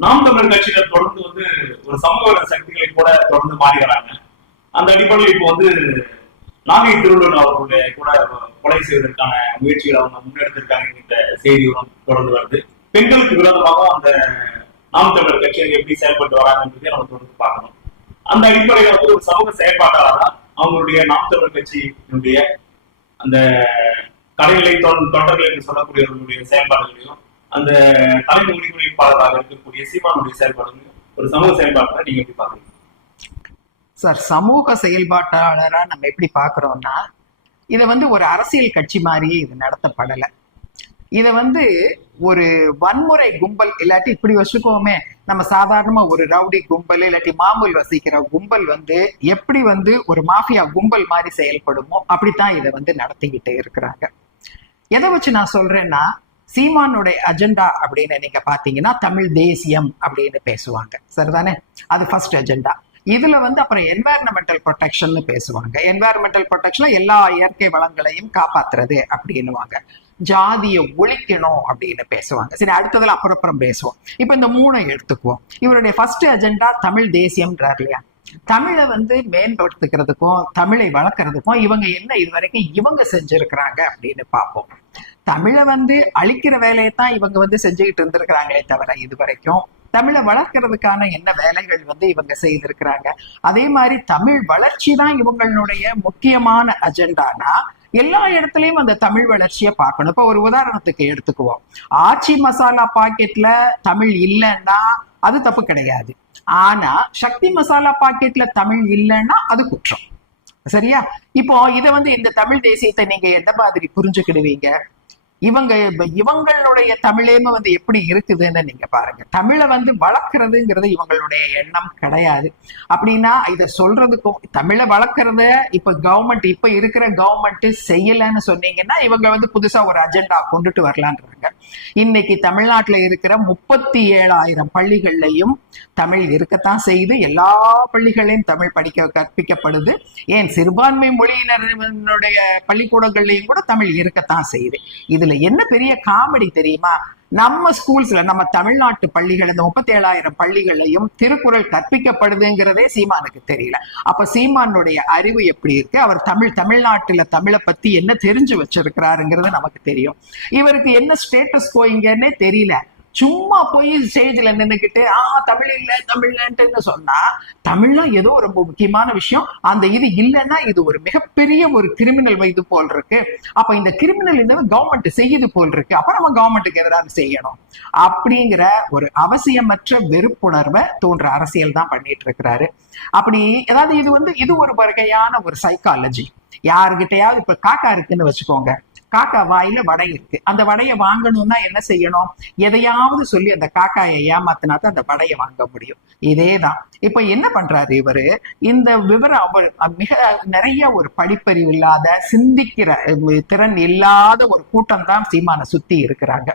நாம் தமிழர் கட்சியினர் தொடர்ந்து வந்து ஒரு சமூக சக்திகளை கூட தொடர்ந்து மாறி வராங்க அந்த அடிப்படையில் இப்போ வந்து நாகை திருவள்ளுவர் அவர்களுடைய கூட கொலை செய்வதற்கான முயற்சிகளை அவங்க முன்னெடுத்திருக்காங்க இந்த செய்தி தொடர்ந்து வருது. பெண்களுக்கு விரோதமாக அந்த நாம் தமிழர் கட்சியினர் எப்படி செயல்பட்டு வராங்கன்றதை நம்ம தொடர்ந்து பார்க்கணும். அந்த அடிப்படையில் வந்து ஒரு சமூக செயற்பாட்டாளராக அவங்களுடைய நாம் தமிழர் கட்சியினுடைய அந்த கடைநிலை தொண்டர்கள் என்று சொல்லக்கூடியவர்களுடைய செயல்பாடுகளையும் அந்த தலைமை ஒருங்கிணைப்பாளராக இருக்கக்கூடிய சீமானுடைய செயல்பாடுகளையும் ஒரு சமூக செயல்பாட்டை நீங்க எப்படி பாக்குறீங்க சார் சமூக செயல்பாட்டாளரா நம்ம எப்படி பாக்குறோம்னா இதை வந்து ஒரு அரசியல் கட்சி மாதிரியே இது நடத்தப்படலை. இதை வந்து ஒரு வன்முறை கும்பல் இல்லாட்டி இப்படி வச்சுக்கோமே நம்ம சாதாரணமா ஒரு ரவுடி கும்பல் இல்லாட்டி மாமூல் வசிக்கிற கும்பல் வந்து எப்படி வந்து ஒரு மாஃபியா கும்பல் மாதிரி செயல்படுமோ அப்படித்தான் இதை வந்து நடத்திக்கிட்டு இருக்கிறாங்க. எதை வச்சு நான் சொல்றேன்னா சீமானுடைய அஜெண்டா அப்படின்னு நீங்க பாத்தீங்கன்னா தமிழ் தேசியம் அப்படின்னு பேசுவாங்க. சரிதானே? அது ஃபர்ஸ்ட் அஜெண்டா இதுல வந்து அப்புறம் என்வாயர்மெண்டல் ப்ரொடெக்ஷன் பேசுவாங்க. என்வாயர்மெண்டல் ப்ரொடெக்ஷன்ல எல்லா இயற்கை வளங்களையும் காப்பாத்துறது அப்படின்னுவாங்க. ஜாதியை ஒழிக்கணும் அப்படின்னு பேசுவாங்க. சரி அடுத்ததுல அப்புறம் அப்புறம் பேசுவோம். இப்ப இந்த மூணை எடுத்துக்குவோம். இவருடைய ஃபர்ஸ்ட் அஜெண்டா தமிழ் தேசியம்ன்றார் இல்லையா? தமிழை வந்து மேம்படுத்துக்கிறதுக்கும் தமிழை வளர்க்கறதுக்கும் இவங்க என்ன இது வரைக்கும் இவங்க செஞ்சிருக்கிறாங்க அப்படின்னு பார்ப்போம். தமிழை வந்து அழிக்கிற வேலையை தான் இவங்க வந்து செஞ்சுக்கிட்டு இருந்திருக்கிறாங்களே தவிர இது வரைக்கும் தமிழை வளர்க்கறதுக்கான என்ன வேலைகள் வந்து இவங்க செய்திருக்கிறாங்க? அதே மாதிரி தமிழ் வளர்ச்சி தான் இவங்களுடைய முக்கியமான அஜெண்டானா? எல்லா இடத்துலயும் அந்த தமிழ் வளர்ச்சியை பார்க்கணும். இப்போ ஒரு உதாரணத்துக்கு எடுத்துக்குவோம். ஆச்சி மசாலா பாக்கெட்ல தமிழ் இல்லைன்னா அது தப்பு கிடையாது. ஆனா சக்தி மசாலா பாக்கெட்ல தமிழ் இல்லைன்னா அது குற்றம். சரியா? இப்போ இதை வந்து இந்த தமிழ் தேசியத்தை நீங்க எந்த மாதிரி புரிஞ்சுக்கிடுவீங்க? இவங்க இவங்களுடைய தமிழேம வந்து எப்படி இருக்குதுன்னு நீங்க பாருங்க. தமிழை வந்து வளர்க்கறதுங்கிறது இவங்களுடைய எண்ணம் கிடையாது. அப்படின்னா இதை சொல்றதுக்கும் தமிழை வளர்க்கறத இப்ப கவர்மெண்ட் இப்ப இருக்கிற கவர்மெண்ட் செய்யலன்னு சொன்னீங்கன்னா இவங்க வந்து புதுசா ஒரு அஜெண்டா கொண்டுட்டு வரலான்றாங்க. இன்னைக்கு தமிழ்நாட்டுல இருக்கிற முப்பத்தி ஏழாயிரம் பள்ளிகள்லையும் தமிழ் இருக்கத்தான் செய்து எல்லா பள்ளிகளையும் தமிழ் படிக்க கற்பிக்கப்படுது. ஏன் சிறுபான்மை மொழியினருடைய பள்ளிக்கூடங்கள்லையும் கூட தமிழ் இருக்கத்தான் செய்யுது. இது இதுல என்ன பெரிய காமெடி தெரியுமா? நம்ம ஸ்கூல்ஸ்ல நம்ம தமிழ்நாட்டு பள்ளிகள் இந்த முப்பத்தி ஏழாயிரம் பள்ளிகள்லையும் திருக்குறள் கற்பிக்கப்படுதுங்கிறதே சீமானுக்கு தெரியல. அப்ப சீமானுடைய அறிவு எப்படி இருக்கு? அவர் தமிழ் தமிழ்நாட்டுல தமிழை பத்தி என்ன தெரிஞ்சு வச்சிருக்கிறாருங்கிறது நமக்கு தெரியும். இவருக்கு என்ன ஸ்டேட்டஸ் போயிங்கன்னே தெரியல. சும்மா போய் ஸ்டேஜ்ல நின்றுக்கிட்டு ஆ தமிழ் இல்லை தமிழ்லன்ட்டு சொன்னா தமிழ்லாம் ஏதோ ரொம்ப முக்கியமான விஷயம். அந்த இது இல்லைன்னா இது ஒரு மிகப்பெரிய ஒரு கிரிமினல் இது போல் இருக்கு. அப்ப இந்த கிரிமினல் இந்த கவர்மெண்ட் செய்யுது போல் இருக்கு. அப்ப நம்ம கவர்மெண்ட்டுக்கு எதிராக செய்யணும். அப்படிங்கிற ஒரு அவசியமற்ற வெறுப்புணர்வை தோன்ற அரசியல் தான் பண்ணிட்டு இருக்கிறாரு. அப்படி அதாவது இது வந்து இது ஒரு வகையான ஒரு சைக்காலஜி யாருகிட்டயாவது இப்ப காக்கா இருக்குன்னு வச்சுக்கோங்க. காக்கா வாயில வடை இருக்கு. அந்த வடையை வாங்கணும்னா என்ன செய்யணும்? எதையாவது சொல்லி அந்த காக்காயை ஏமாத்தினா தான் அந்த வடையை வாங்க முடியும். இதேதான். இப்ப என்ன பண்றாரு இவரு? இந்த விவரம் அவர் மிக நிறைய ஒரு படிப்பறிவு இல்லாத சிந்திக்கிற திறன் இல்லாத ஒரு கூட்டம் தான் சீமான சுத்தி இருக்கிறாங்க.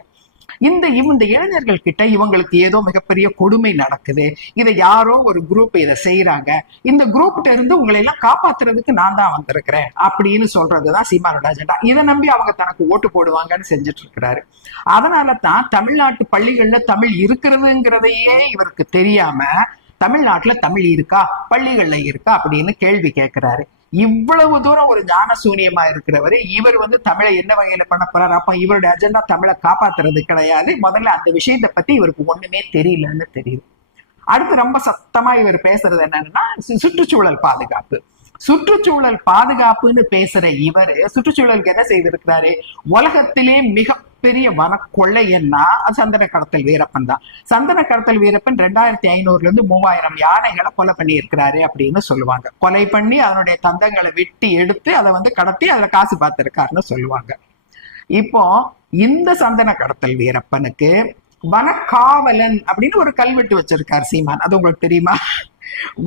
இந்த இந்த இளைஞர்கள் கிட்ட இவங்களுக்கு ஏதோ மிகப்பெரிய கொடுமை நடக்குது. இதை யாரோ ஒரு குரூப் இதை செய்யறாங்க இந்த குரூப்ட இருந்து உங்களை எல்லாம் காப்பாத்துறதுக்கு நான் தான் வந்திருக்கிறேன் அப்படின்னு சொல்றதுதான் சீமானோட அஜெண்டா இதை நம்பி அவங்க தனக்கு ஓட்டு போடுவாங்கன்னு செஞ்சுட்டு இருக்கிறாரு. அதனால தான் தமிழ்நாட்டு பள்ளிகள்ல தமிழ் இருக்கிறதுங்கிறதையே இவருக்கு தெரியாம தமிழ்நாட்டுல தமிழ் இருக்கா? பள்ளிகள்ல இருக்கா? அப்படின்னு கேள்வி கேட்கிறாரு. இவ்வளவு தூரம் ஒரு ஞான சூனியமா இருக்கிறவர் இவர் வந்து தமிழை என்ன வகையில பண்ண போறாரு? அப்ப இவருடைய அஜெண்டா தமிழை காப்பாத்துறது கிடையாது. முதல்ல அந்த விஷயத்தை பத்தி இவருக்கு ஒண்ணுமே தெரியலன்னு தெரியுது. அடுத்து ரொம்ப சத்தமா இவர் பேசுறது என்னன்னா சு- சுற்றுச்சூழல் பாதுகாப்பு. சுற்றுச்சூழல் பாதுகாப்புன்னு பேசுற இவரு சுற்றுச்சூழலுக்கு என்ன செய்திருக்கிறாரு? உலகத்திலே மிகப்பெரிய பெரிய கொள்ளையன்னா அது சந்தன கடத்தல் வீரப்பன் தான். சந்தன கடத்தல் வீரப்பன் ரெண்டாயிரத்தி ஐநூறுல இருந்து மூவாயிரம் யானைகளை கொலை பண்ணி இருக்கிறாரு அப்படின்னு சொல்லுவாங்க. கொலை பண்ணி அதனுடைய தந்தங்களை வெட்டி எடுத்து அதை வந்து கடத்தி அதுல காசு பார்த்திருக்காருன்னு சொல்லுவாங்க. இப்போ இந்த சந்தன கடத்தல் வீரப்பனுக்கு வனக்காவலன் அப்படின்னு ஒரு கல்வெட்டு வச்சிருக்காரு சீமான். அது உங்களுக்கு தெரியுமா?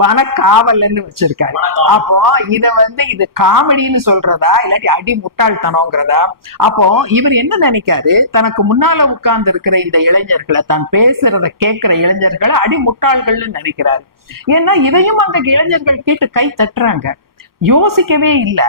வனக்காவலன் வச்சிருக்காரு. அப்போ இத வந்து இது காமெடின்னு சொல்றதா இல்லாட்டி அடி முட்டாள்தனங்கிறதா அப்போ இவர் என்ன நினைக்காரு? தனக்கு முன்னால உட்கார்ந்து இருக்கிற இந்த இளைஞர்களை தான் பேசுறத கேட்கிற இளைஞர்களை அடி முட்டாள்கள்னு நினைக்கிறாரு. ஏன்னா இதையும் அந்த இளைஞர்கள் கேட்டு கை தட்டுறாங்க. யோசிக்கவே இல்லை.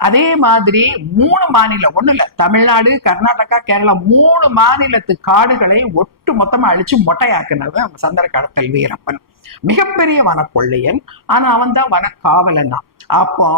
அதே மாதிரி மூணு மாநிலம் ஒண்ணு இல்ல தமிழ்நாடு கர்நாடகா கேரளா மூணு மாநிலத்து காடுகளை ஒட்டு மொத்தமா அழிச்சு மொட்டையாக்குனது நம்ம சந்திர கடத்தல் வீரப்பன் மிகப்பெரிய வனக்கொள்ளையன் ஆனா அவன் தான் வனக்காவலன் தான். அப்போ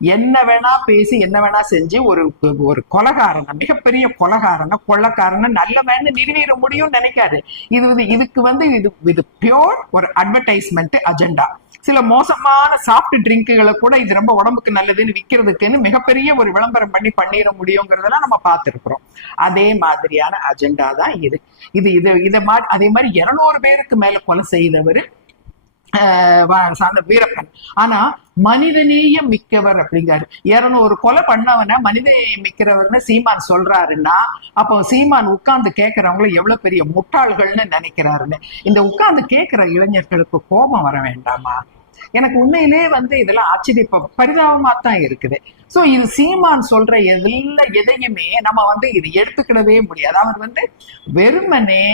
என்ன வேணா பேசி என்ன வேணா செஞ்சு ஒரு ஒரு கொலகாரனை மிகப்பெரிய கொலகாரனை கொள்ளக்காரனை நல்லவன்னு நிறுவிட முடியும்னு நினைக்காது. இது வந்து இதுக்கு வந்து இது இது பியோர் ஒரு அட்வர்டைஸ்மெண்ட் அஜெண்டா சில மோசமான சாஃப்ட் ட்ரிங்க்குகளை கூட இது ரொம்ப உடம்புக்கு நல்லதுன்னு விற்கிறதுக்குன்னு மிகப்பெரிய ஒரு விளம்பரம் பண்ணி பண்ணிட முடியுங்கிறதெல்லாம் நம்ம பார்த்துருக்குறோம். அதே மாதிரியான அஜெண்டா தான் இது. இது இது இதை மாதிரி அதே மாதிரி இருநூறு பேருக்கு மேல கொலை செய்தவர் சார்ந்த வீரப்பன். ஆனா மனிதநேயம் மிக்கவர் அப்படிங்காரு ஒரு கொலை பண்ணவன மனிதநேயம் மிக்கிறவர்னு சீமான் சொல்றாருன்னா அப்போ சீமான் உட்கார்ந்து கேட்கறவங்கள எவ்வளவு பெரிய முட்டாள்கள்னு நினைக்கிறாருன்னு. இந்த உட்கார்ந்து கேட்கிற இளைஞர்களுக்கு கோபம் வர வேண்டாமா? எனக்கு உண்மையிலே வந்து இதெல்லாம் ஆச்சரிய பரிதாபமா தான் இருக்குது. சோ இது சீமான் சொல்ற எல்லா எதையுமே நம்ம வந்து இது எடுத்துக்கிடவே முடியாது. அவர் வந்து வெறுமனே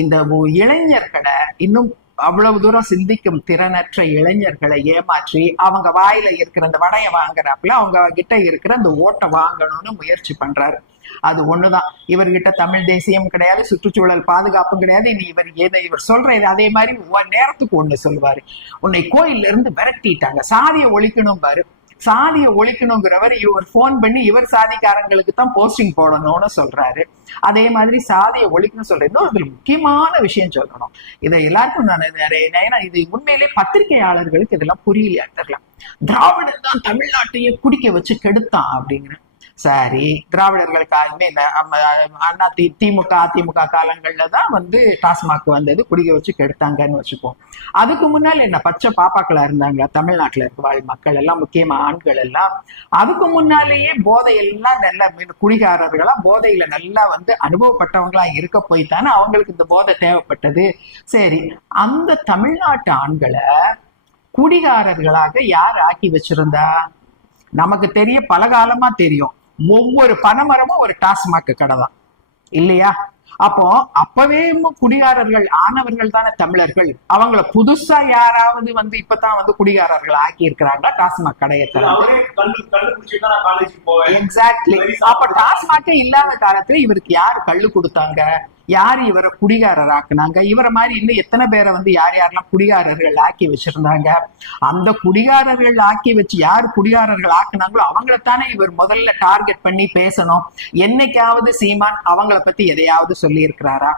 இந்த இளைஞர்களை இன்னும் அவ்வளவு தூரம் சிந்திக்கும் திறனற்ற இளைஞர்களை ஏமாற்றி அவங்க வாயில இருக்கிற அந்த வடையை வாங்குறாப்புல அவங்க கிட்ட இருக்கிற அந்த ஓட்டை வாங்கணும்னு முயற்சி பண்றாரு. அது ஒண்ணுதான். இவர்கிட்ட தமிழ் தேசியம் கிடையாது சுற்றுச்சூழல் பாதுகாப்பும் கிடையாது. இனி இவர் ஏதோ இவர் சொல்றது அதே மாதிரி ஒவ்வொரு நேரத்துக்கு ஒண்ணு சொல்வாரு உன்னை கோயில்ல இருந்து விரட்டிட்டாங்க. சாதியை ஒழிக்கணும் பாரு. சாதியை ஒழிக்கணுங்கிறவர் இவர் போன் பண்ணி இவர் சாதிக்காரங்களுக்கு தான் போஸ்டிங் போடணும்னு சொல்றாரு. அதே மாதிரி சாதியை ஒழிக்கணும்னு சொல்ற இன்னொரு இதுல முக்கியமான விஷயம் சொல்லணும். இதை எல்லாருக்கும் நான் நிறைய ஏன்னா இது உண்மையிலே பத்திரிகையாளர்களுக்கு இதெல்லாம் புரியலையா தெரியல. திராவிடர் தான் தமிழ்நாட்டையே குடிக்க வச்சு கெடுத்தான் அப்படிங்கிற சரி திராவிடர்களுக்காகவே அண்ணா தி திமுக அதிமுக காலங்கள்ல தான் வந்து டாஸ்மாக் வந்தது குடிக்க வச்சு கெடுத்தாங்கன்னு வச்சுப்போம். அதுக்கு முன்னால் என்ன பச்சை பாப்பாக்களா இருந்தாங்க தமிழ்நாட்டுல இருக்க வாழ் மக்கள் எல்லாம் முக்கியமா ஆண்கள் எல்லாம். அதுக்கு முன்னாலேயே போதை எல்லாம் நல்ல குடிகாரர்களா போதையில நல்லா வந்து அனுபவப்பட்டவங்களா இருக்க போய் தானே அவங்களுக்கு இந்த போதை தேவைப்பட்டது. சரி அந்த தமிழ்நாட்டு ஆண்களை குடிகாரர்களாக யார் ஆக்கி வச்சிருந்தா? நமக்கு தெரிய பல காலமா தெரியும். ஒவ்வொரு பனைமரமும் ஒரு டாஸ்மாக் கடை தான் இல்லையா? அப்போ அப்பவே குடிகாரர்கள் ஆனவர்கள் தானே தமிழர்கள். அவங்கள புதுசா யாராவது வந்து இப்பதான் வந்து குடிகாரர்கள் ஆக்கி இருக்கிறாங்களா டாஸ்மாக் கடையை கல்லு கல்லு எக்ஸாக்ட்லி அப்ப டாஸ்மாகே இல்லாத காலத்துல இவருக்கு யாரு கள்ளு கொடுத்தாங்க? யார் இவரை குடிகாரர் ஆக்குனாங்க இவரை மாதிரி இன்னும் எத்தனை பேரை வந்து யார் யாரெல்லாம் குடிகாரர்கள் ஆக்கி வச்சிருந்தாங்க? அந்த குடிகாரர்கள் ஆக்கி வச்சு யார் குடிகாரர்கள் ஆக்குனாங்களோ அவங்களத்தானே இவர் முதல்ல டார்கெட் பண்ணி பேசணும். என்னைக்காவது சீமான் அவங்கள பத்தி எதையாவது சொல்லி இருக்கிறாரா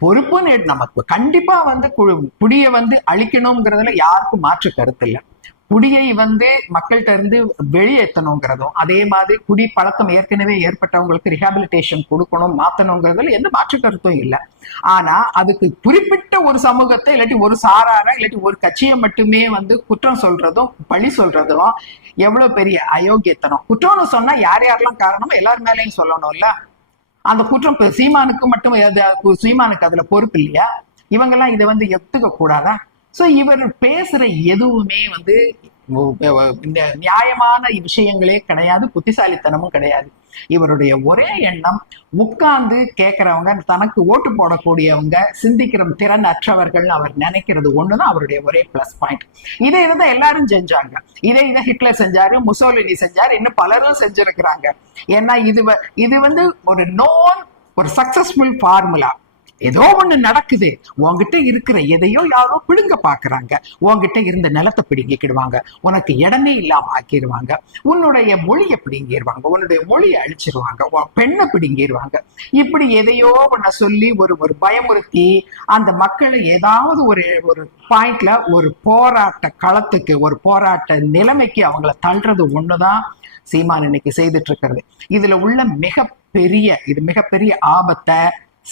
பொறுப்புன்னு நமக்கு கண்டிப்பா வந்து கு- குடியை வந்து அழிக்கணுங்கிறதுல யாருக்கும் மாற்று கருத்து இல்ல. குடியை வந்து மக்கள்கிட்ட இருந்து வெளியேற்றணுங்கிறதும் அதே மாதிரி குடி பழக்கம் ஏற்கனவே ஏற்பட்டவங்களுக்கு ரிஹாபிலிட்டேஷன் கொடுக்கணும் மாத்தணுங்கிறதுல எந்த மாற்று கருத்தும் இல்லை. ஆனா அதுக்கு குறிப்பிட்ட ஒரு சமூகத்தை இல்லாட்டி ஒரு சாரார இல்லாட்டி ஒரு கட்சியை மட்டுமே வந்து குற்றம் சொல்றதும் பழி சொல்றதும் எவ்வளவு பெரிய அயோக்கியத்தனம். குற்றம்னு சொன்னா யார் யாரெல்லாம் காரணமோ எல்லார் மேலேயும் சொல்லணும்ல அந்த குற்றம் சீமானுக்கு மட்டும் எது- சீமானுக்கு அதுல பொறுப்பு இல்லையா? இவங்கெல்லாம் இதை வந்து எத்துக்க கூடாதா சோ இவர் பேசுற எதுவுமே வந்து இந்த நியாயமான விஷயங்களே கிடையாது புத்திசாலித்தனமும் கிடையாது. இவருடைய ஒரே எண்ணம் உட்கார்ந்து கேட்கிறவங்க தனக்கு ஓட்டு போடக்கூடியவங்க சிந்திக்கிற திறன் அற்றவர்கள் அவர் நினைக்கிறது ஒண்ணுதான் அவருடைய ஒரே பிளஸ் பாயிண்ட் இதை தான் எல்லாரும் செஞ்சாங்க. இதை இதை ஹிட்லர் செஞ்சாரு முசோலினி செஞ்சாரு இன்னும் பலரும் செஞ்சிருக்கிறாங்க. ஏன்னா இது வ- இது வந்து ஒரு நோன் ஒரு சக்சஸ்ஃபுல் ஃபார்முலா ஏதோ ஒண்ணு நடக்குது. உன்கிட்ட இருக்கிற எதையோ யாரோ பிடுங்க பாக்குறாங்க. உன்கிட்ட இருந்த நிலத்தை பிடுங்கிக்கிடுவாங்க. உனக்கு இடமே இல்லாம ஆக்கிடுவாங்க உன்னுடைய மொழியை பிடுங்கிடுவாங்க உன்னுடைய மொழியை அழிச்சிருவாங்க. உன் பெண்ணை பிடுங்கிடுவாங்க இப்படி எதையோ ஒன்ன சொல்லி ஒரு ஒரு பயமுறுத்தி அந்த மக்களை ஏதாவது ஒரு ஒரு பாயிண்ட்ல ஒரு போராட்ட களத்துக்கு ஒரு போராட்ட நிலைமைக்கு அவங்கள தள்ளுறது ஒண்ணுதான் சீமான் இன்னைக்கு செய்துட்டு இருக்கிறது. இதுல உள்ள மிகப்பெரிய இது மிகப்பெரிய ஆபத்தை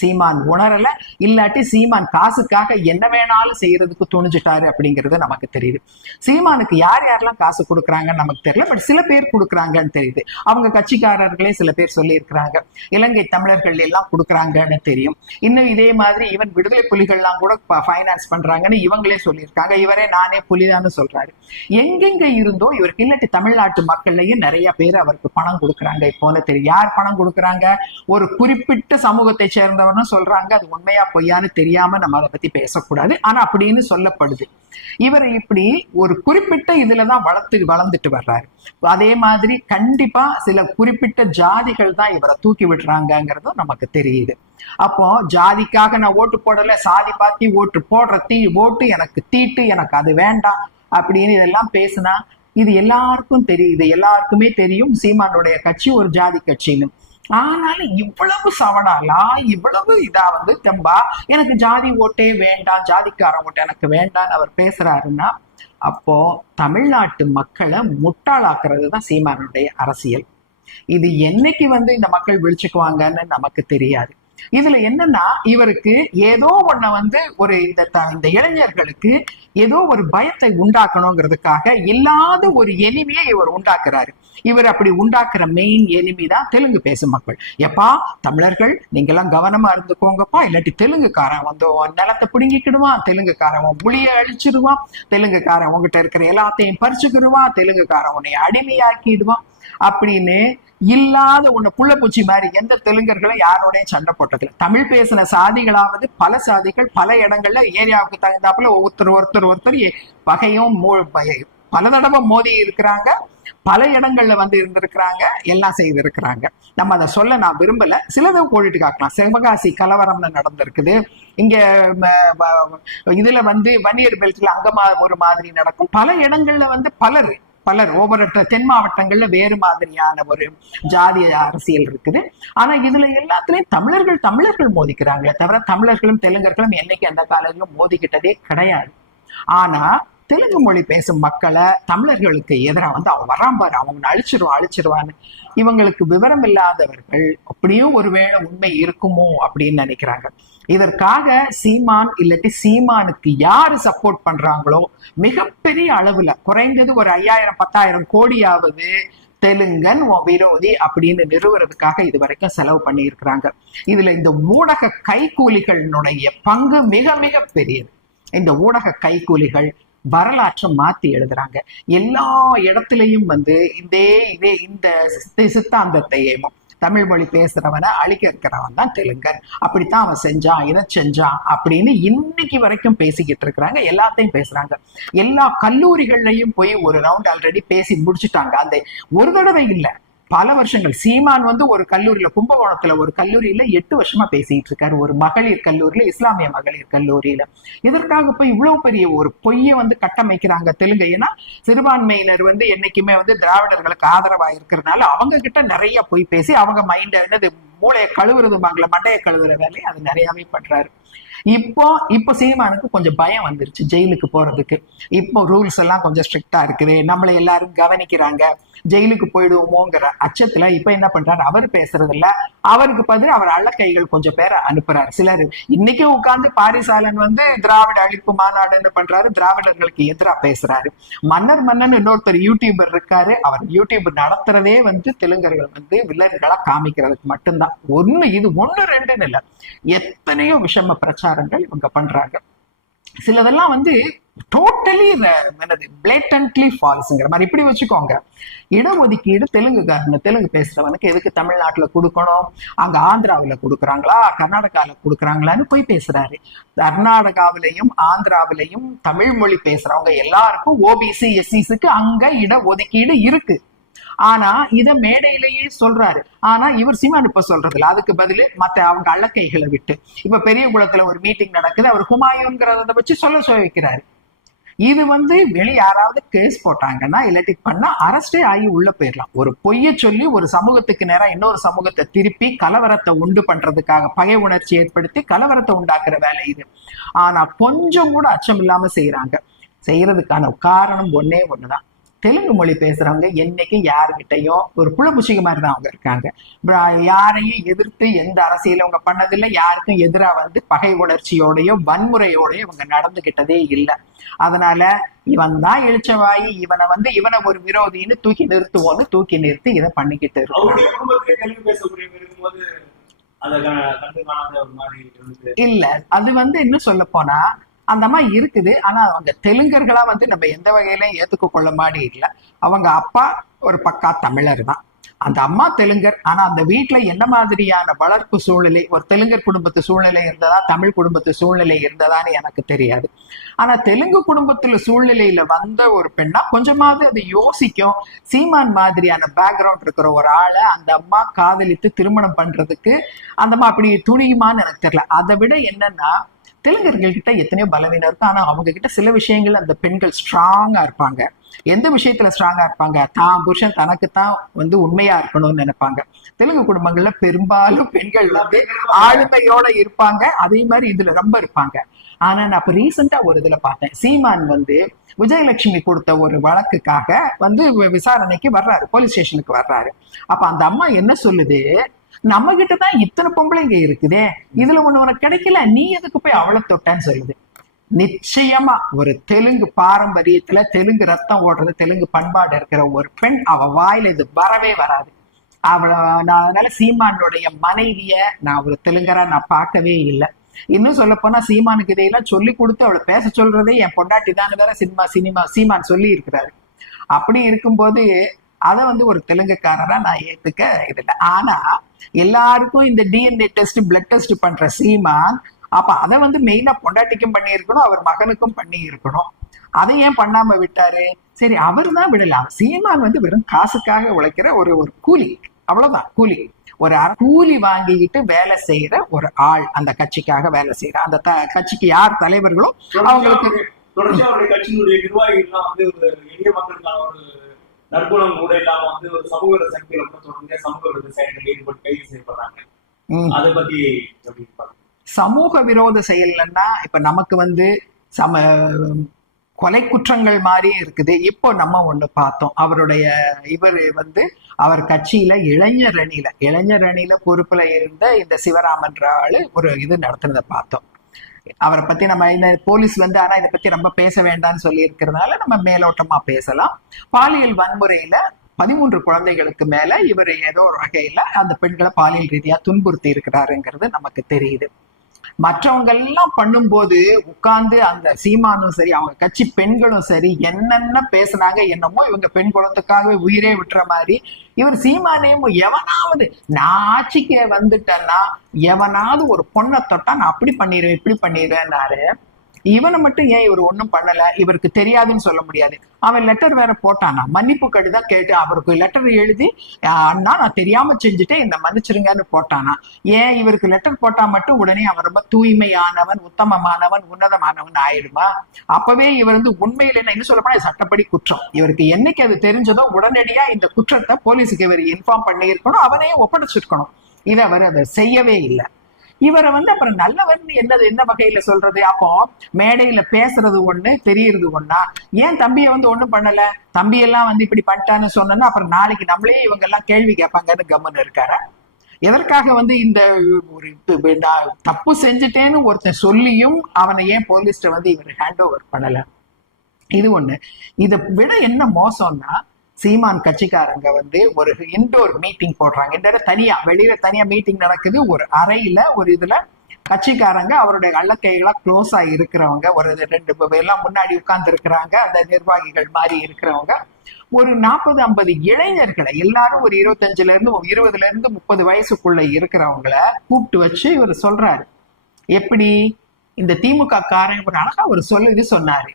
சீமான் உணரல இல்லாட்டி சீமான் காசுக்காக என்ன வேணாலும் செய்யறதுக்கு துணிஞ்சிட்டாரு அப்படிங்கிறது நமக்கு தெரியுது. சீமானுக்கு யார் யாரெல்லாம் காசு கொடுக்குறாங்கன்னு நமக்கு தெரியல பட் சில பேர் கொடுக்குறாங்கன்னு தெரியுது. அவங்க கட்சிக்காரர்களே சில பேர் சொல்லியிருக்கிறாங்க. இலங்கை தமிழர்கள் எல்லாம் கொடுக்குறாங்கன்னு தெரியும். இன்னும் இதே மாதிரி ஈவன் விடுதலை புலிகள்லாம் கூட ஃபைனான்ஸ் பண்றாங்கன்னு இவங்களே சொல்லியிருக்காங்க. இவரே நானே புலிதான்னு சொல்றாரு. எங்கெங்க இருந்தோ இவருக்கு இல்லாட்டி தமிழ்நாட்டு மக்கள்லையும் நிறைய பேர் அவருக்கு பணம் கொடுக்குறாங்க. இப்போன்னு தெரியும். யார் பணம் கொடுக்குறாங்க? ஒரு குறிப்பிட்ட சமூகத்தை சேர்ந்த பிறந்தவர்னு சொல்றாங்க அது உண்மையா பொய்யான்னு தெரியாம நம்ம அதை பத்தி பேசக்கூடாது. ஆனா அப்படின்னு சொல்லப்படுது. இவர் இப்படி ஒரு குறிப்பிட்ட இதுலதான் வளர்த்து வளர்ந்துட்டு வர்றாரு. அதே மாதிரி கண்டிப்பா சில குறிப்பிட்ட ஜாதிகள் தான் இவரை தூக்கி விடுறாங்கிறதும் நமக்கு தெரியுது. அப்போ ஜாதிக்காக நான் ஓட்டு போடல சாதி பாத்தி ஓட்டு போடுற தீ ஓட்டு எனக்கு தீட்டு எனக்கு அது வேண்டாம் அப்படின்னு இதெல்லாம் பேசுனா இது எல்லாருக்கும் தெரியுது எல்லாருக்குமே தெரியும். சீமானுடைய கட்சி ஒரு ஜாதி கட்சின்னு. ஆனாலும் இவ்வளவு சவடாலா இவ்வளவு இதா வந்து தெம்பா எனக்கு ஜாதி ஓட்டே வேண்டாம் ஜாதிக்காரன் ஓட்டு எனக்கு வேண்டாம்னு அவர் பேசுறாருன்னா அப்போ தமிழ்நாட்டு மக்களை முட்டாளாக்குறது தான் சீமானுடைய அரசியல். இது என்னைக்கு வந்து இந்த மக்கள் விழிச்சுக்குவாங்கன்னு நமக்கு தெரியாது. இதுல என்னன்னா இவருக்கு ஏதோ ஒண்ண வந்து ஒரு இந்த இந்த இளைஞர்களுக்கு ஏதோ ஒரு பயத்தை உண்டாக்கணுங்கிறதுக்காக இல்லாத ஒரு எனிமையை இவர் உண்டாக்குறாரு. இவர் அப்படி உண்டாக்குற மெயின் எனிமி தான் தெலுங்கு பேசும் மக்கள். எப்பா தமிழர்கள் நீங்க எல்லாம் கவனமா இருந்துக்கோங்கப்பா இல்லாட்டி தெலுங்குக்காரன் வந்து நிலத்தை பிடுங்கிக்கிடுவான் தெலுங்குக்காரன் உன் புளிய அழிச்சிடுவான் தெலுங்குக்காரன் உங்ககிட்ட இருக்கிற எல்லாத்தையும் பறிச்சுக்கிடுவான் தெலுங்குக்காரன் உன்னை அடிமையாக்கிடுவான். அப்படின்னு இல்லாத ஒண்ணு புள்ளப்பூச்சி மாதிரி எந்த தெலுங்கர்களும் யாரோடையும் சண்டை போட்டதில்லை. தமிழ் பேசின சாதிகளாவது பல சாதிகள் பல இடங்கள்ல ஏரியாவுக்கு தகுந்தாப்புல ஒருத்தர் ஒருத்தர் ஒருத்தர் வகையும் பகையும் பல தடவை மோதி இருக்கிறாங்க. பல இடங்கள்ல வந்து இருந்திருக்கிறாங்க. எல்லாம் செய்திருக்கிறாங்க. நம்ம அதை சொல்ல நான் விரும்பல. சிலதை கோடிட்டு காக்கலாம். சிவகாசி கலவரம்னு நடந்திருக்குது. இங்க இதுல வந்து வன்னியர் பெல்ட்ல அங்கமா ஒரு மாதிரி நடக்கும். பல இடங்கள்ல வந்து பலர் பலர் ஒவ்வொரு தென் மாவட்டங்கள்ல வேறு மாதிரியான ஒரு ஜாதிய அரசியல் இருக்குது. ஆனா இதுல எல்லாத்துலயும் தமிழர்கள் தமிழர்கள் மோதிக்கிறாங்களே தவிர தமிழர்களும் தெலுங்கர்களும் என்னைக்கு அந்த காலத்திலும் மோதிக்கிட்டதே கிடையாது. ஆனா தெலுங்கு மொழி பேசும் மக்களை தமிழர்களுக்கு எதிராக வந்து அவன் வரான் பாரு அவங்க அழிச்சிருவான் அழிச்சிருவான்னு. இவங்களுக்கு விவரம் இல்லாதவர்கள் அப்படியும் ஒருவேளை உண்மை இருக்குமோ அப்படின்னு நினைக்கிறாங்க. இதற்காக சீமான் இல்லாட்டி சீமானுக்கு யாரு சப்போர்ட் பண்றாங்களோ மிகப்பெரிய அளவுல குறைந்தது ஒரு ஐயாயிரம் பத்தாயிரம் கோடியாவது தெலுங்கன் விரோதி அப்படின்னு நிறுவுறதுக்காக இது வரைக்கும் செலவு பண்ணி இருக்கிறாங்க இதுல இந்த ஊடக கைக்கூலிகளினுடைய பங்கு மிக மிக பெரியது. இந்த ஊடக கைக்கூலிகள் வரலாற்றை மாத்தி எழுதுறாங்க. எல்லா இடத்துலயும் வந்து இதே இதே இந்த சித்த- சித்தாந்தத்தையும் தமிழ் மொழி பேசுறவனை அழிக்க இருக்கிறவன் தான் தெலுங்கன். அப்படித்தான் அவன் செஞ்சான் இதை செஞ்சான் அப்படின்னு இன்னைக்கு வரைக்கும் பேசிக்கிட்டு இருக்கிறாங்க. எல்லாத்தையும் பேசுறாங்க. எல்லா கல்லூரிகள்லயும் போய் ஒரு ரவுண்ட் ஆல்ரெடி பேசி முடிச்சுட்டாங்க. அந்த ஒரு தடவை இல்ல. பல வருஷங்கள். சீமான் வந்து ஒரு கல்லூரியில கும்பகோணத்துல ஒரு கல்லூரியில எட்டு வருஷமா பேசிட்டு இருக்காரு. ஒரு மகளிர் கல்லூரியில இஸ்லாமிய மகளிர் கல்லூரியில. இதற்காக போய் இவ்வளவு பெரிய ஒரு பொய்யை வந்து கட்டமைக்கிறாங்க தெலுங்கு. ஏன்னா சிறுபான்மையினர் வந்து என்னைக்குமே வந்து திராவிடர்களுக்கு ஆதரவா இருக்கிறதுனால அவங்க கிட்ட நிறைய பொய் பேசி அவங்க மைண்ட என்னது மூளையை கழுவுறது மங்கள மண்டையை கழுவுற வேலையை அது நிறையாவே பண்றாரு. இப்போ இப்போ சீமானுக்கு கொஞ்சம் பயம் வந்துருச்சு ஜெயிலுக்கு போறதுக்கு. இப்போ ரூல்ஸ் எல்லாம் கொஞ்சம் ஸ்ட்ரிக்டா இருக்குது. நம்மளை எல்லாரும் கவனிக்கிறாங்க. ஜெயிலுக்கு போயிடுவோமோங்கிற அச்சத்துல இப்ப என்ன பண்றாரு? அவர் பேசுறது இல்ல அவருக்கு பதில் அவர் அள்ளக்கைகள் கொஞ்சம் பேரை அனுப்புறாரு. சிலர் இன்னைக்கு உட்கார்ந்து பாரிசாலன் வந்து திராவிட அழிப்பு மாநாடு என்ன பண்றாரு. திராவிடர்களுக்கு எதிரா பேசுறாரு. மன்னர் மன்னன் இன்னொருத்தர் யூடியூபர் இருக்காரு. அவர் யூடியூப் நடத்துறதே வந்து தெலுங்கர்கள் வந்து வில்லர்களா காமிக்கிறதுக்கு மட்டும்தான். ஒண்ணு இது ஒண்ணு ரெண்டுன்னு இல்ல. எத்தனையோ விஷம பிரச்சாரங்கள் இவங்க பண்றாங்க. சிலதெல்லாம் வந்து டோட்டலி என்னது பிளேட்டன்ட்லி ஃபால்ஸுங்கிற மாதிரி. இப்படி வச்சுக்கோங்க. இடஒதுக்கீடு தெலுங்குக்காரங்க தெலுங்கு பேசுறவனுக்கு எதுக்கு தமிழ்நாட்டுல கொடுக்கணும்? அங்க ஆந்திராவுல கொடுக்குறாங்களா? கர்நாடகால கொடுக்குறாங்களான்னு போய் பேசுறாரு. கர்நாடகாவிலையும் ஆந்திராவிலையும் தமிழ் மொழி பேசுறவங்க எல்லாருக்கும் ஓபிசி எஸ்சிஸுக்கு அங்க இடஒதுக்கீடு இருக்கு. ஆனா இத மேடையிலேயே சொல்றாரு. ஆனா இவர் சீமான் இப்ப சொல்றது அதுக்கு பதிலு மத்த அவங்க அள்ளக்கைகளை விட்டு. இப்ப பெரிய குளத்துல ஒரு மீட்டிங் நடக்குது. அவர் ஹுமாயூங்கிறத வச்சு சொல்ல சொல்ல வைக்கிறாரு. இது வந்து வெளி யாராவது கேஸ் போட்டாங்கன்னா இல்லாட்டி பண்ணா அரஸ்டே ஆகி உள்ள போயிடலாம் ஒரு பொய்ய சொல்லி ஒரு சமூகத்துக்கு நேரா இன்னொரு சமூகத்தை திருப்பி கலவரத்தை உண்டு பண்றதுக்காக பகை உணர்ச்சி ஏற்படுத்தி கலவரத்தை உண்டாக்குற வேலை இது. ஆனா கொஞ்சம் கூட அச்சம் இல்லாம செய்யறாங்க செய்யறதுக்கான காரணம் ஒன்னே ஒண்ணுதான். தெலுங்கு மொழி பேசுறவங்க என்னைக்கு யாருகிட்டயும் ஒரு புலபுஷிக மாதிரி தான் அவங்க இருக்காங்க. யாரையும் எதிர்த்து எந்த அரசியலும் அவங்க பண்ணதில்லை. யாருக்கும் எதிரா வந்து பகை உணர்ச்சியோடயோ வன்முறையோடயோ இவங்க நடந்துகிட்டதே இல்லை. அதனால இவன் தான் எழுச்சவாயி இவனை வந்து இவனை ஒரு விரோதின்னு தூக்கி நிறுத்துவோன்னு தூக்கி நிறுத்தி இதை பண்ணிக்கிட்டு இருக்கோம். இல்ல அது வந்து இன்னும் சொல்ல போனா அந்த மாதிரி இருக்குது. ஆனா அவங்க தெலுங்கர்களா வந்து நம்ம எந்த வகையிலையும் ஏத்துக்க கொள்ள மாதிரி இல்லை. அவங்க அப்பா ஒரு பக்கா தமிழர் தான். அந்த அம்மா தெலுங்கர். ஆனா அந்த வீட்டுல என்ன மாதிரியான வளர்ப்பு சூழ்நிலை ஒரு தெலுங்கர் குடும்பத்து சூழ்நிலை இருந்ததா தமிழ் குடும்பத்து சூழ்நிலை இருந்ததான்னு எனக்கு தெரியாது. ஆனா தெலுங்கு குடும்பத்துல சூழ்நிலையில வந்த ஒரு பெண்ணா கொஞ்சமாவது அது யோசிக்கும். சீமான் மாதிரியான பேக்ரவுண்ட் இருக்கிற ஒரு ஆளை அந்த அம்மா காதலித்து திருமணம் பண்றதுக்கு அந்த அப்படி துணியுமான்னு எனக்கு தெரியல. அதை விட என்னன்னா தெலுங்கர்கள் கிட்ட எத்தனையோ பலவீனம் இருக்கும் ஆனா அவங்க கிட்ட சில விஷயங்கள் அந்த பெண்கள் ஸ்ட்ராங்கா இருப்பாங்க. எந்த விஷயத்துல ஸ்ட்ராங்கா இருப்பாங்க? தான் புருஷன் தனக்கு தான் வந்து உண்மையா இருக்கணும்னு நினைப்பாங்க. தெலுங்கு குடும்பங்கள்ல பெரும்பாலும் பெண்கள் வந்து ஆளுமையோட இருப்பாங்க. அதே மாதிரி இதுல ரொம்ப இருப்பாங்க. ஆனா நான் இப்ப ரீசெண்டா ஒரு இதுல பார்த்தேன். சீமான் வந்து விஜயலட்சுமி கொடுத்த ஒரு வழக்குக்காக வந்து விசாரணைக்கு வர்றாரு. போலீஸ் ஸ்டேஷனுக்கு வர்றாரு. அப்ப அந்த அம்மா என்ன சொல்லுது? நம்ம கிட்ட தான் இத்தனை பொம்பளைங்க இருக்குதே. இதுல ஒண்ணு உனக்கு கிடைக்கல நீ எதுக்கு போய் அவளை தொட்டேன்னு சொல்லுது. நிச்சயமா ஒரு தெலுங்கு பாரம்பரியத்துல தெலுங்கு ரத்தம் ஓடுறது தெலுங்கு பண்பாடு இருக்கிற ஒரு பெண் அவ வாயில இது வரவே வராது. அவள நான் அதனால சீமானுடைய மனைவிய நான் ஒரு தெலுங்கரா நான் பார்க்கவே இல்லை. இன்னும் சொல்ல போனா சீமானுக்கு இதையெல்லாம் சொல்லி கொடுத்து அவளை பேச சொல்றதே என் பொண்டாட்டி தான் வேற சினிமா சினிமா சீமான் சொல்லி இருக்கிறாரு. அப்படி இருக்கும்போது அதை வந்து ஒரு தெலுங்குக்காரரா நான் ஏத்துக்க இது இல்லை. ஆனா எல்லாருக்கும் இந்த டிஎன்ஏ டெஸ்ட் பிளட் டெஸ்ட் பண்ற சீமான் அப்ப அதை வந்து மெயினா பொண்டாட்டிக்கும் பண்ணி இருக்கணும் அவர் மகனுக்கும் பண்ணி இருக்கணும் அதை ஏன் பண்ணாம விட்டாரு? சரி அவர் தான் விடலாம் சீமான் வந்து வெறும் காசுக்காக உழைக்கிற ஒரு ஒரு கூலி. அவ்வளவுதான் கூலி. ஒரு கூலி வாங்கிக்கிட்டு வேலை செய்யற ஒரு ஆள் அந்த கட்சிக்காக வேலை செய்யற. அந்த த- கட்சிக்கு யார் தலைவர்களோ அவங்களுக்கு நற்குணம் கூட இல்லாம வந்து ஒரு சமூக சக்திகளை கூட தொடர்ந்து சமூக விரோத செயல்களில் ஈடுபட்டு கைது செய்யப்படுறாங்க. அதை பத்தி சமூக விரோத செயல்னா இப்ப நமக்கு வந்து சம கொலை குற்றங்கள் மாதிரியே இருக்குது. இப்போ நம்ம ஒண்ணு பார்த்தோம். அவருடைய இவர் வந்து அவர் கட்சியில இளைஞர் அணியில இளைஞர் அணியில பொறுப்புல இருந்த இந்த சிவராமன்ற ஆளு ஒரு இது நடத்துனதை பார்த்தோம். அவரை பத்தி நம்ம இந்த போலீஸ் வந்து ஆனா இதை பத்தி ரொம்ப பேச வேண்டாம்னு சொல்லி இருக்கிறதுனால நம்ம மேலோட்டமா பேசலாம். பாலியல் வன்முறையில பதிமூன்று குழந்தைகளுக்கு மேல இவர் ஏதோ ஒரு வகையில அந்த பெண்களை பாலியல் ரீதியா துன்புறுத்தி இருக்கிறாருங்கிறது நமக்கு தெரியுது. மற்றவங்க எல்லாம் பண்ணும்போது உட்கார்ந்து அந்த சீமானும் சரி அவங்க கட்சி பெண்களும் சரி என்னென்ன பேசுனாங்க என்னமோ இவங்க பெண் குலத்துக்காகவே உயிரே விட்டுற மாதிரி இவர் சீமானையும் எவனாவது நான் ஆட்சிக்கு வந்துட்டேன்னா எவனாவது ஒரு பொண்ணை தொட்டா நான் அப்படி பண்ணிடுவேன் இப்படி பண்ணிடுவேன்னாரு. இவனை மட்டும் ஏன் இவர் ஒன்றும் பண்ணல? இவருக்கு தெரியாதுன்னு சொல்ல முடியாது. அவன் லெட்டர் வேற போட்டானா? மன்னிப்பு கடிதம் கேட்டு அவருக்கு லெட்டர் எழுதி அண்ணா நான் தெரியாம செஞ்சுட்டேன். இந்த மன்னிச்சிருங்கன்னு போட்டானா? ஏன் இவருக்கு லெட்டர் போட்டா மட்டும் உடனே அவன் ரொம்ப தூய்மையானவன் உத்தமமானவன் உன்னதமானவன் ஆயிடுமா? அப்பவே இவர் வந்து உண்மையில என்ன இன்னும் சொல்ல சட்டப்படி குற்றம். இவருக்கு என்னைக்கு அது தெரிஞ்சதோ உடனடியா இந்த குற்றத்தை போலீஸுக்கு இவர் இன்ஃபார்ம் பண்ணியிருக்கணும். அவனையும் ஒப்படைச்சிருக்கணும். இதை அவர் அதை செய்யவே இல்லை. இவரை வந்து அப்புறம் நல்லவர்னு என்னது என்ன வகையில சொல்றது? அப்போ மேடையில பேசுறது ஒண்ணு தெரியறது ஒண்ணா? ஏன் தம்பியை வந்து ஒண்ணும் பண்ணல? தம்பி எல்லாம் வந்து இப்படி பண்ணிட்டான்னு சொன்னா அப்புறம் நாளைக்கு நம்மளே இவங்க எல்லாம் கேள்வி கேட்பாங்கன்னு கம்மன் இருக்காரா? எதற்காக வந்து இந்த ஒரு தப்பு செஞ்சுட்டேன்னு ஒருத்தன் சொல்லியும் அவனை ஏன் போலீஸ்ட வந்து இவர் ஹேண்ட் ஓவர் பண்ணல? இது ஒண்ணு. இதை விட என்ன மோசம்னா சீமான் கட்சிக்காரங்க வந்து ஒரு இன்டோர் மீட்டிங் போடுறாங்க. இந்த இடம் தனியா வெளியில தனியா மீட்டிங் நடக்குது. ஒரு அறையில ஒரு இதுல கட்சிக்காரங்க அவருடைய கள்ளக்கைகளா க்ளோஸா இருக்கிறவங்க ஒரு ரெண்டு எல்லாம் முன்னாடி உட்கார்ந்து இருக்கிறாங்க அந்த நிர்வாகிகள் மாதிரி இருக்கிறவங்க. ஒரு நாற்பது ஐம்பது இளைஞர்களை எல்லாரும் ஒரு இருபத்தஞ்சுல இருந்து இருபதுல இருந்து முப்பது வயசுக்குள்ள இருக்கிறவங்கள கூப்பிட்டு வச்சு இவர் சொல்றாரு. எப்படி? இந்த திமுக காரன் ஒரு அழகா ஒரு சொல்ல சொன்னாரு.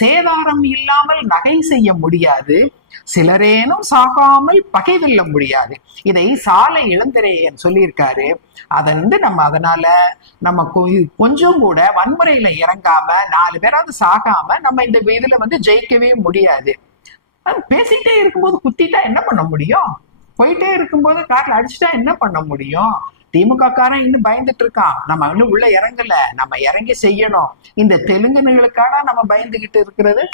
சேதாரம் இல்லாமல் நகை செய்ய முடியாது. சிலரேனும் சாகாமல் பகை வெல்ல முடியாது. இதை சாலை இளந்திரையன் சொல்லியிருக்காரு. அதை வந்து நம்ம அதனால நம்ம கொஞ்சம் கூட வன்முறையில இறங்காம நாலு பேராவது சாகாம நம்ம இந்த இதுல வந்து ஜெயிக்கவே முடியாது. பேசிட்டே இருக்கும்போது குத்திட்டா என்ன பண்ண முடியும்? போயிட்டே இருக்கும்போது கார்ல அடிச்சுட்டா என்ன பண்ண முடியும்? திமுக காரன் இன்னும் பயந்துட்டு இருக்கான். நம்ம இன்னும் உள்ள இறங்கல. நம்ம இறங்கி செய்யணும். இந்த தெலுங்கனுகளுக்கான நம்ம பயந்துகிட்டு இருக்கிறது?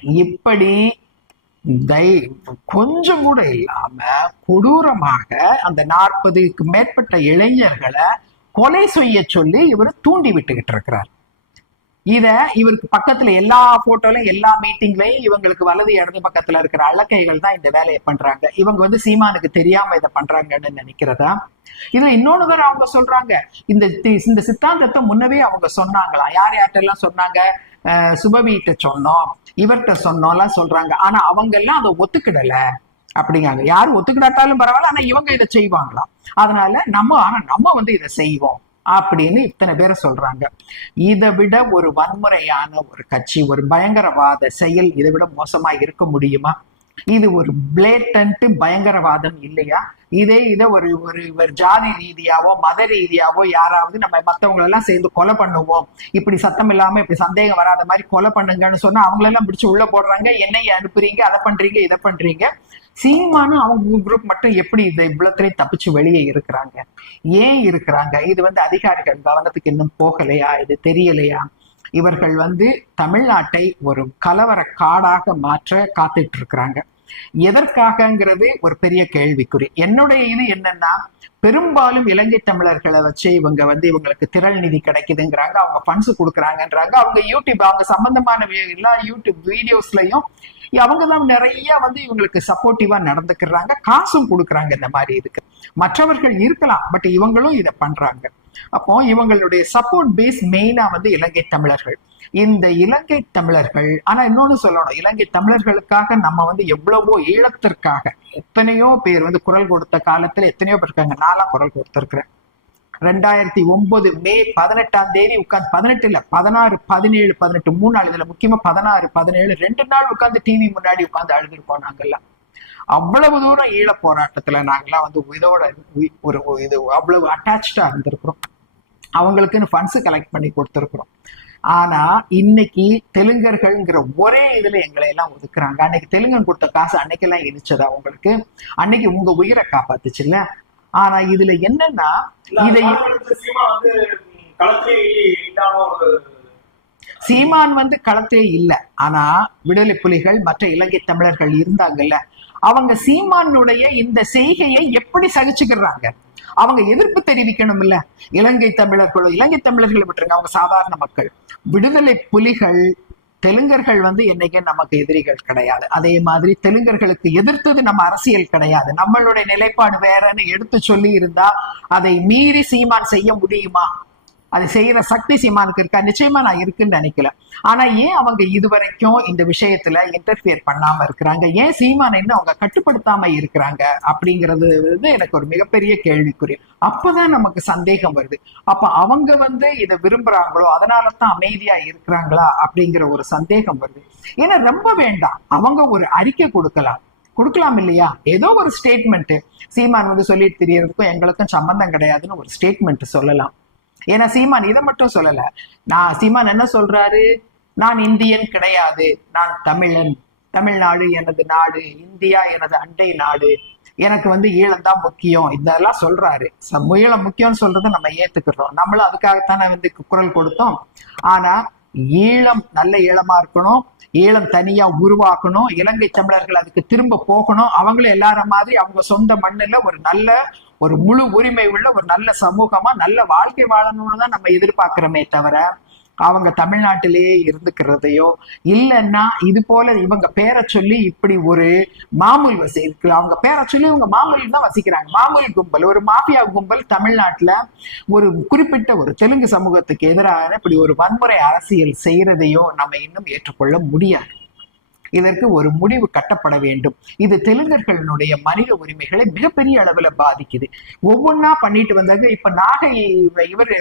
இப்படி தை கொஞ்சம் கூட இல்லாம கொடூரமாக அந்த நாற்பதுக்கு மேற்பட்ட இளைஞர்களை கொலை செய்ய சொல்லி இவர் தூண்டி விட்டுக்கிட்டு இருக்கிறார். இத இவருக்கு பக்கத்துல எல்லா போட்டோலையும் எல்லா மீட்டிங்லயும் இவங்களுக்கு வலது இடது பக்கத்துல இருக்கிற அலக்கைகள் தான் இந்த வேலையை பண்றாங்க. இவங்க வந்து சீமானுக்கு தெரியாம இதை பண்றாங்கன்னு நினைக்கிறதா? இது இன்னொன்னு அவங்க சொல்றாங்க. இந்த இந்த சித்தாந்தத்தை முன்னவே அவங்க சொன்னாங்களாம். யார் யார்கிட்ட சொன்னாங்க? அஹ் சுபவீட்ட சொன்னோம். இவர்கிட்ட சொன்னோம்லாம் சொல்றாங்க. ஆனா அவங்க எல்லாம் அதை ஒத்துக்கிடல. அப்படிங்காங்க யாரும் ஒத்துக்கிடாட்டாலும் பரவாயில்ல ஆனா இவங்க இதை செய்வாங்களாம். அதனால நம்ம ஆனா நம்ம வந்து இதை செய்வோம். அப்படின்னு இத்தனை பேரை சொல்றாங்க. இதை விட ஒரு வன்முறையான ஒரு கட்சி ஒரு பயங்கரவாத செயல் இதை விட மோசமா இருக்க முடியுமா? இது ஒரு பிளேட்டன்ட் பயங்கரவாதம் இல்லையா? இதே இதை ஒரு ஒரு ஒரு ஜாதி ரீதியாவோ மத ரீதியாவோ யாராவது நம்ம மத்தவங்க எல்லாம் சேர்ந்து கொலை பண்ணுவோம். இப்படி சத்தம் இல்லாம இப்படி சந்தேகம் வராத மாதிரி கொலை பண்ணுங்கன்னு சொன்னா அவங்களெல்லாம் பிடிச்சு உள்ள போடுறாங்க. என்னைய அனுப்புறீங்க அதை பண்றீங்க இதை பண்றீங்க. சீமானும் அவங்க குரூப் மட்டும் எப்படி இதை இவ்வளவுத்தையும் தப்பிச்சு வெளியே இருக்கிறாங்க? ஏன் இருக்கிறாங்க? இது வந்து அதிகாரிகள் கவனத்துக்கு இன்னும் போகலையா? இது தெரியலையா? இவர்கள் வந்து தமிழ்நாட்டை ஒரு கலவர காடாக மாற்ற காத்துட்டு இருக்கிறாங்க. எதற்காகங்கிறது ஒரு பெரிய கேள்விக்குறி. என்னுடைய இது என்னன்னா பெரும்பாலும் இலங்கை தமிழர்களை வச்சு இவங்க வந்து இவங்களுக்கு திரள் நிதி கிடைக்குதுங்கிறாங்க. அவங்க ஃபண்ட்ஸ் கொடுக்குறாங்கன்றாங்க. அவங்க யூடியூப் அவங்க சம்பந்தமான எல்லா யூடியூப் வீடியோஸ்லயும் அவங்க தான் நிறைய வந்து இவங்களுக்கு சப்போர்ட்டிவா நடந்துக்கிறாங்க. காசும் கொடுக்குறாங்க இந்த மாதிரி இருக்கு. மற்றவர்கள் இருக்கலாம் பட் இவங்களும் இதை பண்றாங்க. அப்போ இவங்களுடைய சப்போர்ட் பேஸ் மெயினா வந்து இலங்கை தமிழர்கள். இந்த இலங்கை தமிழர்கள் ஆனா இன்னொன்னு சொல்லணும். இலங்கை தமிழர்களுக்காக நம்ம வந்து எவ்வளவோ ஈழத்திற்காக எத்தனையோ பேர் வந்து குரல் கொடுத்த காலத்துல எத்தனையோ பேர் இருக்காங்க. நாளா குரல் கொடுத்திருக்கிறேன். ரெண்டாயிரத்தி ஒன்பது மே பதினெட்டாம் தேதி உட்கார்ந்து பதினெட்டு இல்ல பதினாறு பதினேழு பதினெட்டு மூணு நாள் இதுல முக்கியமா பதினாறு பதினேழு ரெண்டு நாள் உட்கார்ந்து டிவி முன்னாடி உட்காந்து அழுதுருக்கோம் நாங்கெல்லாம். அவ்வளவு தூரம் ஈழ போராட்டத்துல நாங்கெல்லாம் வந்து இதோட ஒரு இது அவ்வளவு அட்டாச்சா இருந்திருக்கிறோம். அவங்களுக்குன்னு ஃபண்ட்ஸ் கலெக்ட் பண்ணி கொடுத்துருக்குறோம். ஆனா இன்னைக்கு தெலுங்கர்கள்ங்கிற ஒரே இதுல எங்களை எல்லாம் ஒதுக்குறாங்க. அன்னைக்கு தெலுங்கன் கொடுத்த காசு அன்னைக்கெல்லாம் இருந்துச்சதா உங்களுக்கு? அன்னைக்கு உங்க உயிரை காப்பாத்துச்சுல்ல? ஆனா இதுல என்னன்னா இதை சீமான் வந்து களத்திலே இல்ல. ஆனா விடுதலை புலிகள் மற்ற இலங்கை தமிழர்கள் இருந்தாங்கல்ல அவங்க சீமானுடைய இந்த செய்கையை எப்படி சகிச்சுக்கிறாங்க? அவங்க எதிர்ப்பு தெரிவிக்கணும் இல்ல இலங்கை தமிழர்களோ இலங்கை தமிழர்களை விட்டுருங்க அவங்க சாதாரண மக்கள். விடுதலை புலிகள் தெலுங்கர்கள் வந்து என்னைக்கும் நமக்கு எதிரிகள் கிடையாது. அதே மாதிரி தெலுங்கர்களுக்கு எதிர்த்தது நம்ம அரசியல் கிடையாது. நம்மளுடைய நிலைப்பாடு வேறன்னு எடுத்து சொல்லி இருந்தா அதை மீறி சீமான் செய்ய முடியுமா? அதை செய்யற சக்தி சீமானுக்கு இருக்கா? நிச்சயமா நான் இருக்குன்னு நினைக்கல. ஆனா ஏன் அவங்க இதுவரைக்கும் இந்த விஷயத்துல இன்டர்ஃபியர் பண்ணாம இருக்கிறாங்க? ஏன் சீமானை இன்னும் அவங்க கட்டுப்படுத்தாம இருக்கிறாங்க? அப்படிங்கிறது வந்து எனக்கு ஒரு மிகப்பெரிய கேள்விக்குரிய அப்பதான் நமக்கு சந்தேகம் வருது. அப்ப அவங்க வந்து இதை விரும்புறாங்களோ அதனாலதான் அமைதியா இருக்கிறாங்களா? அப்படிங்கிற ஒரு சந்தேகம் வருது. ஏன்னா ரொம்ப வேண்டாம். அவங்க ஒரு அறிக்கை கொடுக்கலாம். கொடுக்கலாம் இல்லையா? ஏதோ ஒரு ஸ்டேட்மெண்ட் சீமான் வந்து சொல்லிட்டு தெரியறதுக்கும் எங்களுக்கும் சம்பந்தம் கிடையாதுன்னு ஒரு ஸ்டேட்மெண்ட் சொல்லலாம். ஏன்னா சீமான் இதை மட்டும் சொல்லல. நான் சீமான் என்ன சொல்றாரு? நான் இந்தியன் கிடையாது. நான் தமிழன். தமிழ்நாடு எனது நாடு இந்தியா எனது அண்டை நாடு. எனக்கு வந்து ஈழம் தான் முக்கியம். இதெல்லாம் சொல்றாரு. ச- ஈழம் முக்கியம்னு சொல்றதை நம்ம ஏத்துக்கிறோம். நம்மளும் அதுக்காகத்தானே வந்து குரல் கொடுத்தோம். ஆனா ஈழம் நல்ல ஈழமா இருக்கணும். ஈழம் தனியா உருவாக்கணும். இலங்கை தமிழர்கள் அதுக்கு திரும்ப போகணும். அவங்களும் எல்லாரும் மாதிரி அவங்க சொந்த மண்ணுல ஒரு நல்ல ஒரு முழு உரிமை உள்ள ஒரு நல்ல சமூகமா நல்ல வாழ்க்கை வாழணும்னு தான் நம்ம எதிர்பார்க்கிறோமே தவிர அவங்க தமிழ்நாட்டிலேயே இருந்துக்கிறதையோ இல்லைன்னா இது போல இவங்க பேரை சொல்லி இப்படி ஒரு மாமூல் வசி இருக்கு அவங்க பேரை சொல்லி இவங்க மாமூல் தான் வசிக்கிறாங்க. மாமூல் கும்பல் ஒரு மாஃபியா கும்பல் தமிழ்நாட்டில் ஒரு குறிப்பிட்ட ஒரு தெலுங்கு சமூகத்துக்கு எதிராக இப்படி ஒரு வன்முறை அரசியல் செய்யறதையோ நம்ம இன்னும் ஏற்றுக்கொள்ள முடியாது. இதற்கு ஒரு முடிவு கட்டப்பட வேண்டும். இது தெலுங்கர்களுடைய மனித உரிமைகளை மிகப்பெரிய அளவுல பாதிக்குது. ஒவ்வொன்றா பண்ணிட்டு வந்தாங்க. இப்ப நாகை இவர்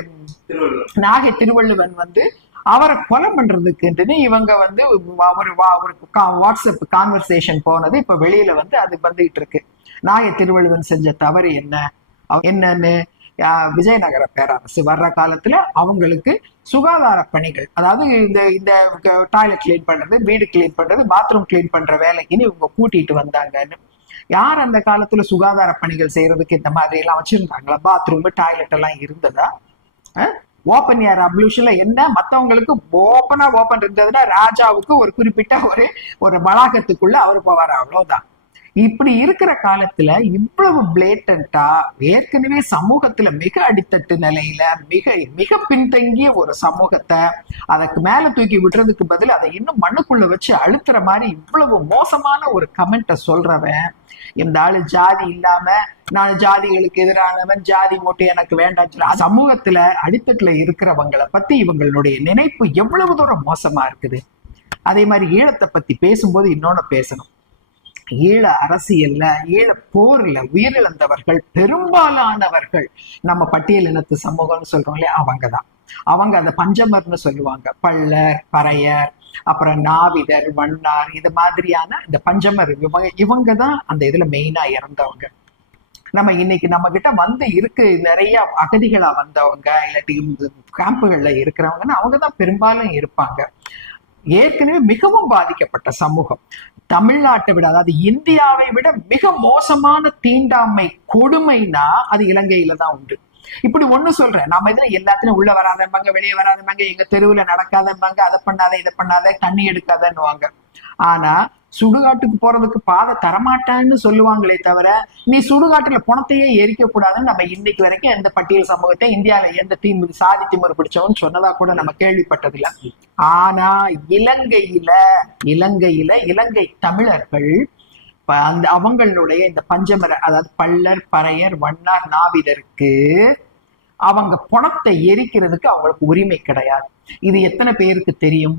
நாகை திருவள்ளுவன் வந்து அவரை கொலை பண்றதுக்குன்ட்டு இவங்க வந்து அவர் ஒரு வாட்ஸ்அப் கான்வர்சேஷன் போனது. இப்ப வெளியில வந்து அது வந்துகிட்டு இருக்கு. நாகை திருவள்ளுவன் செஞ்ச தவறு என்ன? என்னன்னு? விஜயநகர பேரரசு வர்ற காலத்துல அவங்களுக்கு சுகாதார பணிகள் அதாவது இந்த இந்த டாய்லெட் கிளீன் பண்றது வீடு கிளீன் பண்றது பாத்ரூம் கிளீன் பண்ற வேலைக்குன்னு இவங்க கூட்டிட்டு வந்தாங்கன்னு. யார் அந்த காலத்துல சுகாதார பணிகள் செய்யறதுக்கு இந்த மாதிரி எல்லாம் வச்சிருந்தாங்களா? பாத்ரூம் டாய்லெட் எல்லாம் இருந்ததா? ஓப்பன் ஏர் அப்ளூஷன்ல என்ன? மத்தவங்களுக்கு ஓப்பனா ஓப்பன் இருந்ததுன்னா ராஜாவுக்கு ஒரு குறிப்பிட்ட ஒரு ஒரு வளாகத்துக்குள்ள அவர் போவார். அவ்வளவுதான். இப்படி இருக்கிற காலத்துல இவ்வளவு பிளேட்டண்டா ஏற்கனவே சமூகத்துல மிக அடித்தட்டு நிலையில மிக மிக பின்தங்கிய ஒரு சமூகத்தை அதுக்கு மேல தூக்கி விடுறதுக்கு பதில் அதை இன்னும் மண்ணுக்குள்ள வச்சு அழுத்துற மாதிரி இவ்வளவு மோசமான ஒரு கமெண்ட்டை சொல்றவன் இந்த ஆளு ஜாதி இல்லாம நான் ஜாதிகளுக்கு எதிரானவன் ஜாதி ஓட்டு எனக்கு வேண்டாம் சமூகத்துல அடித்தட்டுல இருக்கிறவங்களை பத்தி இவங்களுடைய நினைப்பு எவ்வளவு தூரம் மோசமா இருக்குது? அதே மாதிரி ஈழத்தை பத்தி பேசும்போது இன்னொன்னு பேசணும். ஈழ அரசியல்ல ஈழ போர்ல உயிரிழந்தவர்கள் பெரும்பாலானவர்கள் நம்ம பட்டியல் இனத்து சமூகம்னு சொல்றோம் இல்லையா? அவங்கதான். அவங்க அந்த பஞ்சமர்னு சொல்லுவாங்க. பள்ளர் பறையர் அப்புறம் நாவிதர் வண்ணார் இது மாதிரியான இந்த பஞ்சமர் இவங்க இவங்க தான் அந்த இதுல மெயினா இறந்தவங்க. நம்ம இன்னைக்கு நம்ம கிட்ட வந்து இருக்கு நிறைய அகதிகளா வந்தவங்க இல்லாட்டி கேம்புகள்ல இருக்கிறவங்கன்னு அவங்க தான் பெரும்பாலும் இருப்பாங்க. ஏற்கனவே மிகவும் பாதிக்கப்பட்ட சமூகம். தமிழ்நாட்டை விட அதாவது இந்தியாவை விட மிக மோசமான தீண்டாமை கொடுமைனா அது இலங்கையில தான் உண்டு. இப்படி ஒண்ணு சொல்றேன். நம்ம இதுல எல்லாத்துலயும் உள்ள வராதம்பாங்க வெளியே வராதம்பாங்க எங்க தெருவுல நடக்காதம்பாங்க அதை பண்ணாத இதை பண்ணாத தண்ணி எடுக்காதன்னுவாங்க. ஆனா சுடுகாட்டுக்கு போறதுக்கு பாதை தரமாட்டான்னு சொல்லுவாங்களே தவிர நீ சுடுகாட்டுல பணத்தையே எரிக்க கூடாதுன்னு நம்ம இன்னைக்கு வரைக்கும் எந்த பட்டியல் சமூகத்தை இந்தியாவில எந்த திமுக சாதி திமுறை பிடிச்சவன்னு சொன்னதா கூட நம்ம கேள்விப்பட்டதில்ல. ஆனா இலங்கையில இலங்கையில இலங்கை தமிழர்கள் அந்த அவங்களுடைய இந்த பஞ்சமர அதாவது பள்ளர் பறையர் வண்ணார் நாவிதருக்கு அவங்க பணத்தை எரிக்கிறதுக்கு அவங்களுக்கு உரிமை கிடையாது. இது எத்தனை பேருக்கு தெரியும்?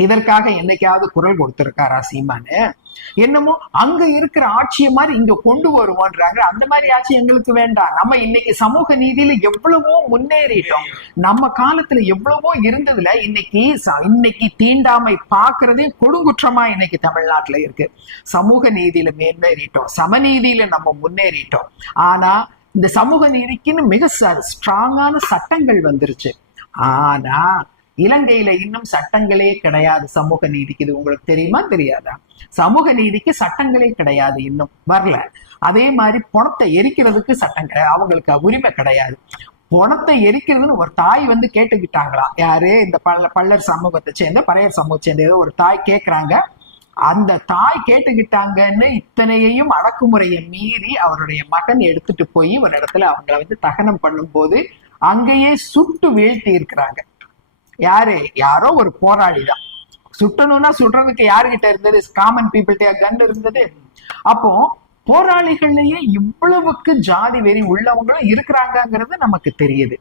இதற்காக என்னைக்காவது குரல் கொடுத்திருக்காரா சீமானு? என்னமோ அங்க இருக்கிற ஆட்சியை மாதிரி இங்க கொண்டு வருவோன்றாங்க. அந்த மாதிரி ஆட்சி எங்களுக்கு வேண்டாம். நம்ம இன்னைக்கு சமூக நீதியில எவ்வளவோ முன்னேறிட்டோம். நம்ம காலத்துல எவ்வளவோ இருந்ததுல இன்னைக்கு ச- இன்னைக்கு தீண்டாமை பாக்குறதே கொடுங்குற்றமா இன்னைக்கு தமிழ்நாட்டுல இருக்கு. சமூக நீதியில மேன்மேறிட்டோம் சமநீதியில நம்ம முன்னேறிட்டோம். ஆனா இந்த சமூக நீதிக்குன்னு மிக ஸ்ட்ராங்கான சட்டங்கள் வந்துருச்சு. ஆனா இலங்கையில இன்னும் சட்டங்களே கிடையாது. சமூக நீதிக்கு இது உங்களுக்கு தெரியுமா? தெரியாதா? சமூக நீதிக்கு சட்டங்களே கிடையாது இன்னும். வரல. அதே மாதிரி பணத்தை எரிக்கிறதுக்கு சட்டம் கிடையாது. அவங்களுக்கு உரிமை கிடையாது. பணத்தை எரிக்கிறதுன்னு ஒரு தாய் வந்து கேட்டுக்கிட்டாங்களாம் யாரு? இந்த பள்ள பள்ளர் சமூகத்தை சேர்ந்த பறையர் சமூகத்தை சேர்ந்த ஏதோ ஒரு தாய் கேக்குறாங்க. அந்த தாய் கேட்டுக்கிட்டாங்கன்னு இத்தனையையும் அடக்குமுறையை மீறி அவருடைய மகன் எடுத்துட்டு போய் ஒரு இடத்துல அவங்கள வந்து தகனம் பண்ணும்போது அங்கேயே சுட்டு வீழ்த்தி இருக்கிறாங்க. யாரு? யாரோ ஒரு போராளி தான். சுட்டணும்னா சுடுறதுக்கு யாருகிட்ட இருந்தது? காமன் பீப்புள்கிட்ட கன் இருந்தது. அப்போ போராளிகள்லயே இவ்வளவுக்கு ஜாதி வெறி உள்ளவங்களும் இருக்கிறாங்கங்கிறது நமக்கு தெரியுது.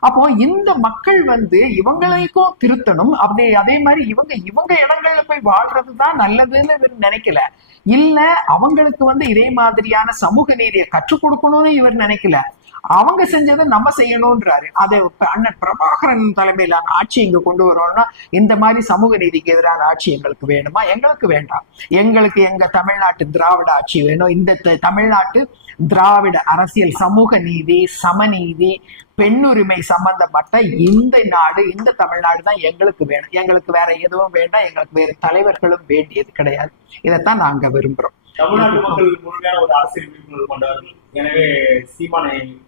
அப்போ இந்த மக்கள் வந்து இவங்களுக்கும் திருத்தணும். அப்படி அதே மாதிரி இவங்க இவங்க இடங்கள்ல போய் வாழ்றதுதான் நல்லதுன்னு நினைக்கல. இல்ல அவங்களுக்கு வந்து இதே மாதிரியான சமூக நீதியை கற்றுக் கொடுக்கணும்னு இவர் நினைக்கல. அவங்க செஞ்சதை நம்ம செய்யணும்ன்றாரு. அதை அண்ணன் பிரபாகரன் தலைமையிலான ஆட்சி இங்க கொண்டு வரோம்னா இந்த மாதிரி சமூக நீதிக்கு எதிரான ஆட்சி எங்களுக்கு வேணுமா? எங்களுக்கு வேண்டாம். எங்களுக்கு எங்க தமிழ்நாட்டு திராவிட ஆட்சி வேணும். இந்த த- தமிழ்நாட்டு திராவிட அரசியல் சமூக நீதி சமநீதி பெண்ணுரிமை சம்பந்தப்பட்ட இந்த நாடு இந்த தமிழ்நாடு தான் எங்களுக்கு வேணும். எங்களுக்கு வேற எதுவும் வேண்டாம். எங்களுக்கு வேற தலைவர்களும் வேண்டியது கிடையாது. இதைத்தான் நாங்க விரும்புறோம். தமிழ்நாட்டு மக்கள் முழுமையான ஒரு அரசியல் விழிப்புணர்வு கொண்டவர்கள். எனவே சீமானை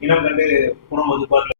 இனம் கண்டு குணம் ஒதுப்பார்கள்